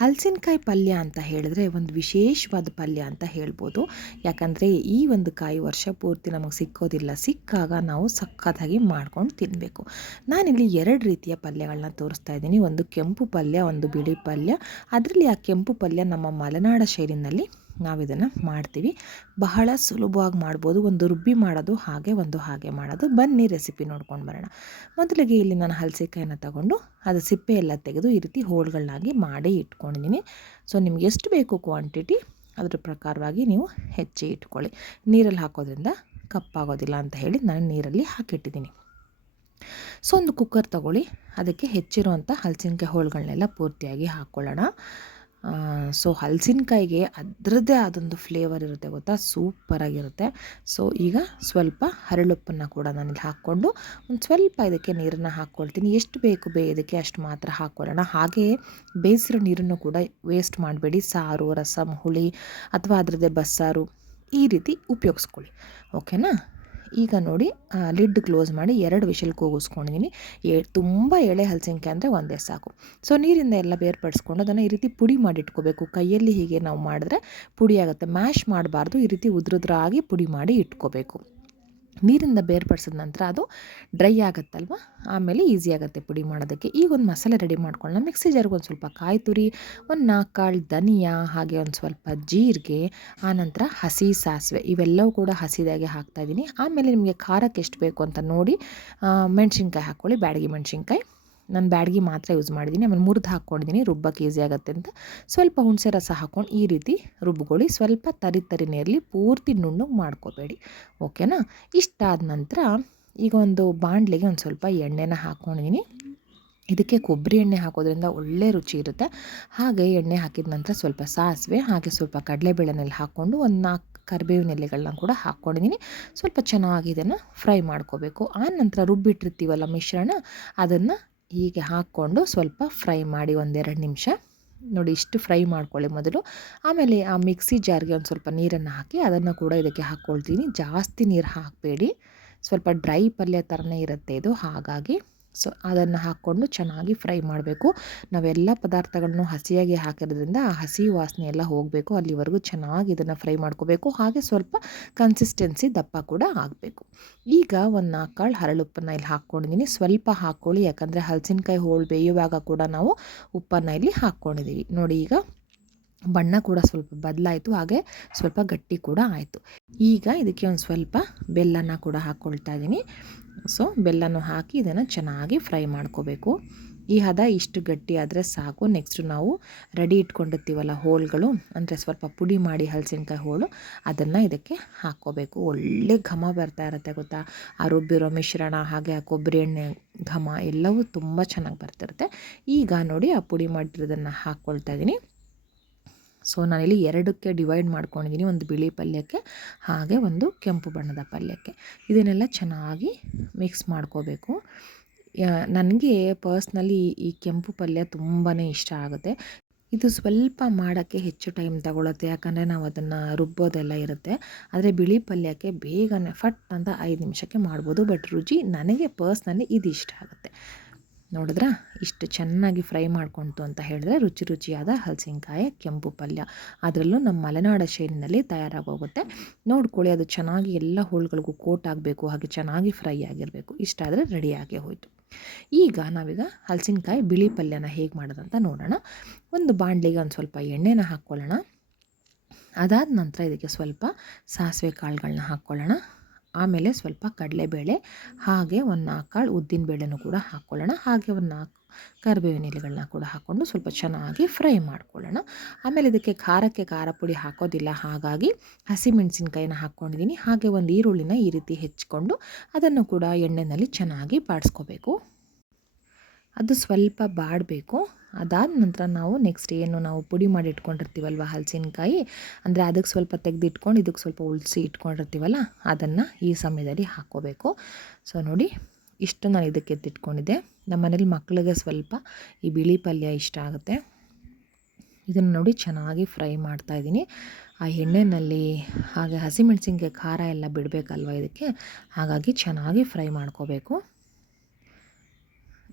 ಹಲಸಿನಕಾಯಿ ಪಲ್ಯ ಅಂತ ಹೇಳಿದ್ರೆ ಒಂದು ವಿಶೇಷವಾದ ಪಲ್ಯ ಅಂತ ಹೇಳ್ಬೋದು. ಯಾಕಂದರೆ ಈ ಒಂದು ಕಾಯಿ ವರ್ಷ ಪೂರ್ತಿ ನಮಗೆ ಸಿಕ್ಕೋದಿಲ್ಲ. ಸಿಕ್ಕಾಗ ನಾವು ಸಖತ್ತಾಗಿ ಮಾಡ್ಕೊಂಡು ತಿನ್ನಬೇಕು ನಾನಿಲ್ಲಿ ಎರಡು ರೀತಿಯ ಪಲ್ಯಗಳನ್ನ ತೋರಿಸ್ತಾ ಇದ್ದೀನಿ. ಒಂದು ಕೆಂಪು ಪಲ್ಯ, ಒಂದು ಬಿಳಿ ಪಲ್ಯ. ಅದರಲ್ಲಿ ಆ ಕೆಂಪು ಪಲ್ಯ ನಮ್ಮ ಮಲೆನಾಡ ಶೈಲಿನಲ್ಲಿ ನಾವು ಇದನ್ನು ಮಾಡ್ತೀವಿ. ಬಹಳ ಸುಲಭವಾಗಿ ಮಾಡ್ಬೋದು. ಒಂದು ರುಬ್ಬಿ ಮಾಡೋದು ಹಾಗೆ, ಒಂದು ಹಾಗೆ ಮಾಡೋದು. ಬನ್ನಿ ರೆಸಿಪಿ ನೋಡ್ಕೊಂಡು ಬರೋಣ. ಮೊದಲಿಗೆ ಇಲ್ಲಿ ನಾನು ಹಲಸಿಕಾಯಿನ ತಗೊಂಡು, ಅದು ಸಿಪ್ಪೆ ಎಲ್ಲ ತೆಗೆದು ಈ ರೀತಿ ಹೋಳುಗಳನ್ನಾಗಿ ಮಾಡಿ ಇಟ್ಕೊಂಡಿದ್ದೀನಿ. ಸೊ ನಿಮ್ಗೆ ಎಷ್ಟು ಬೇಕು ಕ್ವಾಂಟಿಟಿ ಅದ್ರ ಪ್ರಕಾರವಾಗಿ ನೀವು ಹೆಚ್ಚಿ ಇಟ್ಕೊಳ್ಳಿ. ನೀರಲ್ಲಿ ಹಾಕೋದ್ರಿಂದ ಕಪ್ಪಾಗೋದಿಲ್ಲ ಅಂತ ಹೇಳಿ ನಾನು ನೀರಲ್ಲಿ ಹಾಕಿಟ್ಟಿದ್ದೀನಿ. ಸೊ ಒಂದು ಕುಕ್ಕರ್ ತಗೊಳ್ಳಿ. ಅದಕ್ಕೆ ಹೆಚ್ಚಿರುವಂಥ ಹಲಸಿನಕಾಯಿ ಹೋಳುಗಳನ್ನೆಲ್ಲ ಪೂರ್ತಿಯಾಗಿ ಹಾಕ್ಕೊಳ್ಳೋಣ ಸೊ ಹಲಸಿನಕಾಯಿಗೆ ಅದರದ್ದೇ ಆದೊಂದು ಫ್ಲೇವರ್ ಇರುತ್ತೆ ಗೊತ್ತಾ? ಸೂಪರಾಗಿರುತ್ತೆ ಸೊ ಈಗ ಸ್ವಲ್ಪ ಹರಳುಪ್ಪನ್ನು ಕೂಡ ನಾನಿಲ್ಲಿ ಹಾಕ್ಕೊಂಡು ಒಂದು ಸ್ವಲ್ಪ ಇದಕ್ಕೆ ನೀರನ್ನು ಹಾಕ್ಕೊಳ್ತೀನಿ ಎಷ್ಟು ಬೇಕು ಬೇಯೋದಕ್ಕೆ ಅಷ್ಟು ಮಾತ್ರ ಹಾಕ್ಕೊಳ್ಳೋಣ ಹಾಗೆಯೇ ಬೇಯಿಸಿರೋ ನೀರನ್ನು ಕೂಡ ವೇಸ್ಟ್ ಮಾಡಬೇಡಿ. ಸಾರು ರಸಮ್ ಹುಳಿ ಅಥವಾ ಅದರದ್ದೇ ಬಸ್ಸಾರು ಈ ರೀತಿ ಉಪಯೋಗಿಸ್ಕೊಳ್ಳಿ. ಓಕೆನಾ ಈಗ ನೋಡಿ ಲಿಡ್ ಕ್ಲೋಸ್ ಮಾಡಿ ಎರಡು ವಿಷಲ್ ಕೂಗಿಸ್ಕೊಂಡಿದ್ದೀನಿ ಎ, ತುಂಬ ಎಳೆ ಹಲಸಿನಕಾಯಿ ಅಂದರೆ ಒಂದೇ ಸಾಕು. ಸೊ ನೀರಿಂದ ಎಲ್ಲ ಬೇರ್ಪಡಿಸ್ಕೊಂಡು ಅದನ್ನು ಈ ರೀತಿ ಪುಡಿ ಮಾಡಿ ಇಟ್ಕೋಬೇಕು ಕೈಯಲ್ಲಿ ಹೀಗೆ ನಾವು ಮಾಡಿದ್ರೆ ಪುಡಿ ಆಗುತ್ತೆ. ಮ್ಯಾಶ್ ಮಾಡಬಾರ್ದು. ಈ ರೀತಿ ಉದ್ರುದ್ರಾಗಿ ಪುಡಿ ಮಾಡಿ ಇಟ್ಕೋಬೇಕು. ನೀರಿಂದ ಬೇರ್ಪಡಿಸಿದ ನಂತರ ಅದು ಡ್ರೈ ಆಗುತ್ತಲ್ವ? ಆಮೇಲೆ ಈಸಿ ಆಗುತ್ತೆ ಪುಡಿ ಮಾಡೋದಕ್ಕೆ. ಈಗ ಒಂದು ಮಸಾಲೆ ರೆಡಿ ಮಾಡ್ಕೊಳ್ಳೋಣ. ಮಿಕ್ಸಿ ಜಾರ್ಗೆ ಒಂದು ಸ್ವಲ್ಪ ಕಾಯಿ ತುರಿ, ಒಂದು ನಾಲ್ಕು ಕಾಳು ಧನಿಯಾ, ಹಾಗೆ ಒಂದು ಸ್ವಲ್ಪ ಜೀರಿಗೆ ಆನಂತರ ಹಸಿ ಸಾಸಿವೆ. ಇವೆಲ್ಲವೂ ಕೂಡ ಹಸಿದಾಗೆ ಹಾಕ್ತಾಯಿದ್ದೀನಿ ಆಮೇಲೆ ನಿಮಗೆ ಖಾರಕ್ಕೆ ಎಷ್ಟು ಬೇಕು ಅಂತ ನೋಡಿ ಮೆಣಸಿನ್ಕಾಯಿ ಹಾಕ್ಕೊಳ್ಳಿ. ಬ್ಯಾಡಗಿ ಮೆಣಸಿನ್ಕಾಯಿ. ನಾನು ಬ್ಯಾಡ್ಗಿ ಮಾತ್ರ ಯೂಸ್ ಮಾಡಿದ್ದೀನಿ. ಆಮೇಲೆ ಮುರಿದು ಹಾಕ್ಕೊಂಡಿದ್ದೀನಿ ರುಬ್ಬಕ್ಕೆ ಈಸಿ ಆಗುತ್ತೆ ಅಂತ. ಸ್ವಲ್ಪ ಹುಣಸೆ ರಸ ಹಾಕ್ಕೊಂಡು ಈ ರೀತಿ ರುಬ್ಬಿಕೊಳ್ಳಿ ಸ್ವಲ್ಪ ತರಿ ತರಿನೇ ಇರಲಿ, ಪೂರ್ತಿ ನುಣ್ಣಗೆ ಮಾಡ್ಕೋಬೇಡಿ. ಓಕೆನಾ? ಇಷ್ಟಾದ ನಂತರ ಈಗ ಒಂದು ಬಾಣಲೆಗೆ ಒಂದು ಸ್ವಲ್ಪ ಎಣ್ಣೆನ ಹಾಕ್ಕೊಂಡಿದ್ದೀನಿ ಇದಕ್ಕೆ ಕೊಬ್ಬರಿ ಎಣ್ಣೆ ಹಾಕೋದ್ರಿಂದ ಒಳ್ಳೆ ರುಚಿ ಇರುತ್ತೆ. ಹಾಗೆ ಎಣ್ಣೆ ಹಾಕಿದ ನಂತರ ಸ್ವಲ್ಪ ಸಾಸಿವೆ, ಹಾಗೆ ಸ್ವಲ್ಪ ಕಡಲೆಬೇಳೆನಲ್ಲಿ ಹಾಕ್ಕೊಂಡು ಒಂದು ನಾಲ್ಕು ಕರಿಬೇವಿನ ಎಲೆಗಳನ್ನ ಕೂಡ ಹಾಕ್ಕೊಂಡಿದ್ದೀನಿ ಸ್ವಲ್ಪ ಚೆನ್ನಾಗಿ ಇದನ್ನು ಫ್ರೈ ಮಾಡ್ಕೋಬೇಕು. ಆ ನಂತರ ರುಬ್ಬಿಟ್ಟಿರ್ತೀವಲ್ಲ ಮಿಶ್ರಣ, ಅದನ್ನು ಹೀಗೆ ಹಾಕ್ಕೊಂಡು ಸ್ವಲ್ಪ ಫ್ರೈ ಮಾಡಿ ಒಂದೆರಡು ನಿಮಿಷ. ನೋಡಿ ಇಷ್ಟು ಫ್ರೈ ಮಾಡ್ಕೊಳ್ಳಿ ಮೊದಲು. ಆಮೇಲೆ ಆ ಮಿಕ್ಸಿ ಜಾರ್ಗೆ ಒಂದು ಸ್ವಲ್ಪ ನೀರನ್ನು ಹಾಕಿ ಅದನ್ನು ಕೂಡ ಇದಕ್ಕೆ ಹಾಕ್ಕೊಳ್ತೀನಿ. ಜಾಸ್ತಿ ನೀರು ಹಾಕಬೇಡಿ. ಸ್ವಲ್ಪ ಡ್ರೈ ಪಲ್ಯ ಥರನೇ ಇರುತ್ತೆ ಇದು, ಹಾಗಾಗಿ. ಸೊ ಅದನ್ನು ಹಾಕ್ಕೊಂಡು ಚೆನ್ನಾಗಿ ಫ್ರೈ ಮಾಡಬೇಕು. ನಾವೆಲ್ಲ ಪದಾರ್ಥಗಳನ್ನು ಹಸಿಯಾಗಿ ಹಾಕಿರೋದ್ರಿಂದ ಆ ಹಸಿ ವಾಸನೆ ಎಲ್ಲ ಹೋಗಬೇಕು. ಅಲ್ಲಿವರೆಗೂ ಚೆನ್ನಾಗಿ ಇದನ್ನು ಫ್ರೈ ಮಾಡ್ಕೋಬೇಕು. ಹಾಗೆ ಸ್ವಲ್ಪ ಕನ್ಸಿಸ್ಟೆನ್ಸಿ ದಪ್ಪ ಕೂಡ ಆಗಬೇಕು. ಈಗ ಒಂದು ನಾಲ್ಕು ಕಾಳು ಹರಳುಪ್ಪನ್ನು ಇಲ್ಲಿ ಹಾಕ್ಕೊಂಡಿದ್ದೀನಿ ಸ್ವಲ್ಪ ಹಾಕ್ಕೊಳ್ಳಿ. ಯಾಕಂದರೆ ಹಲಸಿನಕಾಯಿ ಹೋಳು ಬೇಯುವಾಗ ಕೂಡ ನಾವು ಉಪ್ಪನ್ನು ಇಲ್ಲಿ ಹಾಕ್ಕೊಂಡಿದ್ದೀವಿ ನೋಡಿ ಈಗ ಬಣ್ಣ ಕೂಡ ಸ್ವಲ್ಪ ಬದಲಾಯಿತು, ಹಾಗೆ ಸ್ವಲ್ಪ ಗಟ್ಟಿ ಕೂಡ ಆಯಿತು. ಈಗ ಇದಕ್ಕೆ ಒಂದು ಸ್ವಲ್ಪ ಬೆಲ್ಲನ ಕೂಡ ಹಾಕ್ಕೊಳ್ತಾ ಇದ್ದೀನಿ ಸೊ ಬೆಲ್ಲನೂ ಹಾಕಿ ಇದನ್ನು ಚೆನ್ನಾಗಿ ಫ್ರೈ ಮಾಡ್ಕೋಬೇಕು. ಈ ಹದ ಇಷ್ಟು ಗಟ್ಟಿ ಆದರೆ ಸಾಕು. ನೆಕ್ಸ್ಟು ನಾವು ರೆಡಿ ಇಟ್ಕೊಂಡಿರ್ತೀವಲ್ಲ ಹೋಳುಗಳು ಅಂದರೆ ಸ್ವಲ್ಪ ಪುಡಿ ಮಾಡಿ ಹಲಸಿನಕಾಯಿ ಹೋಳು, ಅದನ್ನು ಇದಕ್ಕೆ ಹಾಕ್ಕೋಬೇಕು ಒಳ್ಳೆ ಘಮ ಬರ್ತಾ ಇರುತ್ತೆ ಗೊತ್ತಾ? ಆ ರುಬ್ಬಿರೋ ಮಿಶ್ರಣ, ಹಾಗೆ ಆ ಕೊಬ್ಬರಿ ಎಣ್ಣೆ ಘಮ ಎಲ್ಲವೂ ತುಂಬ ಚೆನ್ನಾಗಿ ಬರ್ತಿರುತ್ತೆ. ಈಗ ನೋಡಿ ಆ ಪುಡಿ ಮಾಡಿರೋದನ್ನು ಹಾಕ್ಕೊಳ್ತಾ ಇದ್ದೀನಿ ಸೊ ನಾನಿಲ್ಲಿ ಎರಡಕ್ಕೆ ಡಿವೈಡ್ ಮಾಡ್ಕೊಂಡಿದ್ದೀನಿ ಒಂದು ಬಿಳಿ ಪಲ್ಯಕ್ಕೆ, ಹಾಗೆ ಒಂದು ಕೆಂಪು ಬಣ್ಣದ ಪಲ್ಯಕ್ಕೆ. ಇದನ್ನೆಲ್ಲ ಚೆನ್ನಾಗಿ ಮಿಕ್ಸ್ ಮಾಡ್ಕೋಬೇಕು. ನನಗೆ ಪರ್ಸ್ನಲಿ ಈ ಕೆಂಪು ಪಲ್ಯ ತುಂಬಾ ಇಷ್ಟ ಆಗುತ್ತೆ. ಇದು ಸ್ವಲ್ಪ ಮಾಡೋಕ್ಕೆ ಹೆಚ್ಚು ಟೈಮ್ ತಗೊಳುತ್ತೆ, ಯಾಕಂದರೆ ನಾವು ಅದನ್ನು ರುಬ್ಬೋದೆಲ್ಲ ಇರುತ್ತೆ. ಆದರೆ ಬಿಳಿ ಪಲ್ಯಕ್ಕೆ ಬೇಗನೆ, ಫಟ್ ಅಂತ ಐದು ನಿಮಿಷಕ್ಕೆ ಮಾಡ್ಬೋದು, ಬಟ್ ರುಚಿ ನನಗೆ ಪರ್ಸ್ನಲಿ ಇದು ಇಷ್ಟ ಆಗುತ್ತೆ. ನೋಡಿದ್ರಾ? ಇಷ್ಟು ಚೆನ್ನಾಗಿ ಫ್ರೈ ಮಾಡ್ಕೊಳ್ತು ಅಂತ ಹೇಳಿದ್ರೆ ರುಚಿ ರುಚಿಯಾದ ಹಲಸಿನಕಾಯಿ ಕೆಂಪು ಪಲ್ಯ. ಅದರಲ್ಲೂ ನಮ್ಮ ಮಲೆನಾಡ ಶೈಲಿನಲ್ಲಿ ತಯಾರಾಗೋಗುತ್ತೆ. ನೋಡ್ಕೊಳ್ಳಿ, ಅದು ಚೆನ್ನಾಗಿ ಎಲ್ಲ ಹೋಳುಗಳಿಗೂ ಕೋಟ್ ಆಗಬೇಕು, ಹಾಗೆ ಚೆನ್ನಾಗಿ ಫ್ರೈ ಆಗಿರಬೇಕು. ಇಷ್ಟಾದರೆ ರೆಡಿಯಾಗೇ ಹೋಯಿತು. ಈಗ ನಾವೀಗ ಹಲಸಿನಕಾಯಿ ಬಿಳಿ ಪಲ್ಯನ ಹೇಗೆ ಮಾಡೋದಂತ ನೋಡೋಣ. ಒಂದು ಬಾಣಲಿಗೆ ಒಂದು ಸ್ವಲ್ಪ ಎಣ್ಣೆನ ಹಾಕ್ಕೊಳ್ಳೋಣ. ಅದಾದ ನಂತರ ಇದಕ್ಕೆ ಸ್ವಲ್ಪ ಸಾಸಿವೆ ಕಾಳುಗಳನ್ನ ಹಾಕ್ಕೊಳ್ಳೋಣ. ಆಮೇಲೆ ಸ್ವಲ್ಪ ಕಡಲೆಬೇಳೆ, ಹಾಗೆ ಒಂದು ನಾಲ್ಕು ಕಾಳು ಉದ್ದಿನ ಬೇಳೆನೂ ಕೂಡ ಹಾಕ್ಕೊಳ್ಳೋಣ ಹಾಗೆ ಒಂದು ನಾಲ್ಕು ಕರಿಬೇವಿನ ಎಲೆಗಳನ್ನ ಕೂಡ ಹಾಕ್ಕೊಂಡು ಸ್ವಲ್ಪ ಚೆನ್ನಾಗಿ ಫ್ರೈ ಮಾಡ್ಕೊಳ್ಳೋಣ. ಆಮೇಲೆ ಇದಕ್ಕೆ ಖಾರಕ್ಕೆ ಖಾರ ಪುಡಿ ಹಾಕೋದಿಲ್ಲ. ಹಾಗಾಗಿ ಹಸಿಮೆಣಸಿನ್ಕಾಯಿನ ಹಾಕ್ಕೊಂಡಿದ್ದೀನಿ ಹಾಗೆ ಒಂದು ಈರುಳ್ಳಿನ ಈ ರೀತಿ ಹೆಚ್ಚಿಕೊಂಡು ಅದನ್ನು ಕೂಡ ಎಣ್ಣೆಯಲ್ಲಿ ಚೆನ್ನಾಗಿ ಬಾಡಿಸ್ಕೋಬೇಕು. ಅದು ಸ್ವಲ್ಪ ಬಾಡಬೇಕು. ಅದಾದ ನಂತರ ನಾವು ನೆಕ್ಸ್ಟ್ ಏನು ನಾವು ಪುಡಿ ಮಾಡಿ ಇಟ್ಕೊಂಡಿರ್ತೀವಲ್ವ ಹಲಸಿನಕಾಯಿ? ಅಂದರೆ ಅದಕ್ಕೆ ಸ್ವಲ್ಪ ತೆಗೆದಿಟ್ಕೊಂಡು ಇದಕ್ಕೆ ಸ್ವಲ್ಪ ಉಳಿಸಿ ಇಟ್ಕೊಂಡಿರ್ತೀವಲ್ಲ, ಅದನ್ನು ಈ ಸಮಯದಲ್ಲಿ ಹಾಕ್ಕೋಬೇಕು ಸೊ ನೋಡಿ ಇಷ್ಟು ನಾನು ಇದಕ್ಕೆ ಎತ್ತಿಟ್ಕೊಂಡಿದ್ದೆ. ನಮ್ಮ ಮನೇಲಿ ಮಕ್ಕಳಿಗೆ ಸ್ವಲ್ಪ ಈ ಬಿಳಿ ಪಲ್ಯ ಇಷ್ಟ ಆಗುತ್ತೆ. ಇದನ್ನು ನೋಡಿ ಚೆನ್ನಾಗಿ ಫ್ರೈ ಮಾಡ್ತಾ ಇದ್ದೀನಿ. ಆ ಎಣ್ಣೆಯಲ್ಲಿ ಹಾಗೆ ಹಸಿಮೆಣಸಿನ್ಕಾಯಿ ಖಾರ ಎಲ್ಲ ಬಿಡಬೇಕಲ್ವ ಇದಕ್ಕೆ? ಹಾಗಾಗಿ ಚೆನ್ನಾಗಿ ಫ್ರೈ ಮಾಡ್ಕೋಬೇಕು.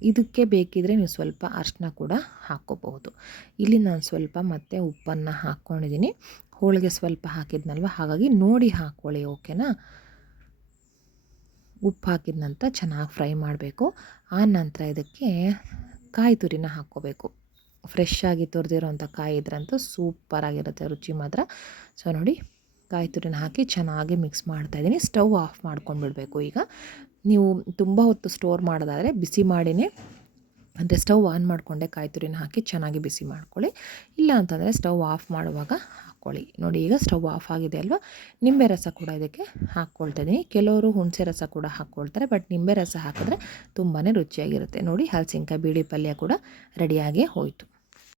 ಇದಕ್ಕೆ ಬೇಕಿದ್ರೆ ನೀವು ಸ್ವಲ್ಪ ಅರಿಶಿನ ಕೂಡ ಹಾಕ್ಕೋಬಹುದು ಇಲ್ಲಿ ನಾನು ಸ್ವಲ್ಪ ಮತ್ತೆ ಉಪ್ಪನ್ನು ಹಾಕ್ಕೊಂಡಿದ್ದೀನಿ ಹೋಳಿಗೆ ಸ್ವಲ್ಪ ಹಾಕಿದ್ನಲ್ವ? ಹಾಗಾಗಿ ನೋಡಿ ಹಾಕ್ಕೊಳ್ಳಿ ಓಕೆನಾ? ಉಪ್ಪು ಹಾಕಿದ ನಂತರ ಚೆನ್ನಾಗಿ ಫ್ರೈ ಮಾಡಬೇಕು. ಆ ನಂತರ ಇದಕ್ಕೆ ಕಾಯಿ ತುರಿನ ಹಾಕ್ಕೋಬೇಕು. ಫ್ರೆಶ್ ಆಗಿ ತುರಿದಿರೋಂಥ ಕಾಯಿ ಇದ್ರಂತೂ ಸೂಪರಾಗಿರುತ್ತೆ ರುಚಿ ಮಾತ್ರ. ಸೊ ನೋಡಿ, ಕಾಯಿ ತುರಿನ ಹಾಕಿ ಚೆನ್ನಾಗಿ ಮಿಕ್ಸ್ ಮಾಡ್ತಾಯಿದ್ದೀನಿ ಸ್ಟವ್ ಆಫ್ ಮಾಡ್ಕೊಂಡ್ಬಿಡ್ಬೇಕು ಈಗ. ನೀವು ತುಂಬ ಹೊತ್ತು ಸ್ಟೋರ್ ಮಾಡೋದಾದರೆ ಬಿಸಿ ಮಾಡಿನೇ ಅಂದರೆ ಸ್ಟವ್ ಆನ್ ಮಾಡಿಕೊಂಡೆ ಕಾಯಿ ತುರಿನ ಹಾಕಿ ಚೆನ್ನಾಗಿ ಬಿಸಿ ಮಾಡ್ಕೊಳ್ಳಿ. ಇಲ್ಲ ಅಂತಂದರೆ ಸ್ಟವ್ ಆಫ್ ಮಾಡುವಾಗ ಹಾಕ್ಕೊಳ್ಳಿ ನೋಡಿ ಈಗ ಸ್ಟವ್ ಆಫ್ ಆಗಿದೆ ಅಲ್ವಾ? ನಿಂಬೆ ರಸ ಕೂಡ ಇದಕ್ಕೆ ಹಾಕ್ಕೊಳ್ತಾ ಕೆಲವರು ಹುಣಸೆ ರಸ ಕೂಡ ಹಾಕ್ಕೊಳ್ತಾರೆ ಬಟ್ ನಿಂಬೆ ರಸ ಹಾಕಿದ್ರೆ ತುಂಬಾ ರುಚಿಯಾಗಿರುತ್ತೆ. ನೋಡಿ, ಹಲಸಿನ್ಕಾಯಿ ಬೀಡಿ ಪಲ್ಯ ಕೂಡ ರೆಡಿಯಾಗಿ ಹೋಯಿತು.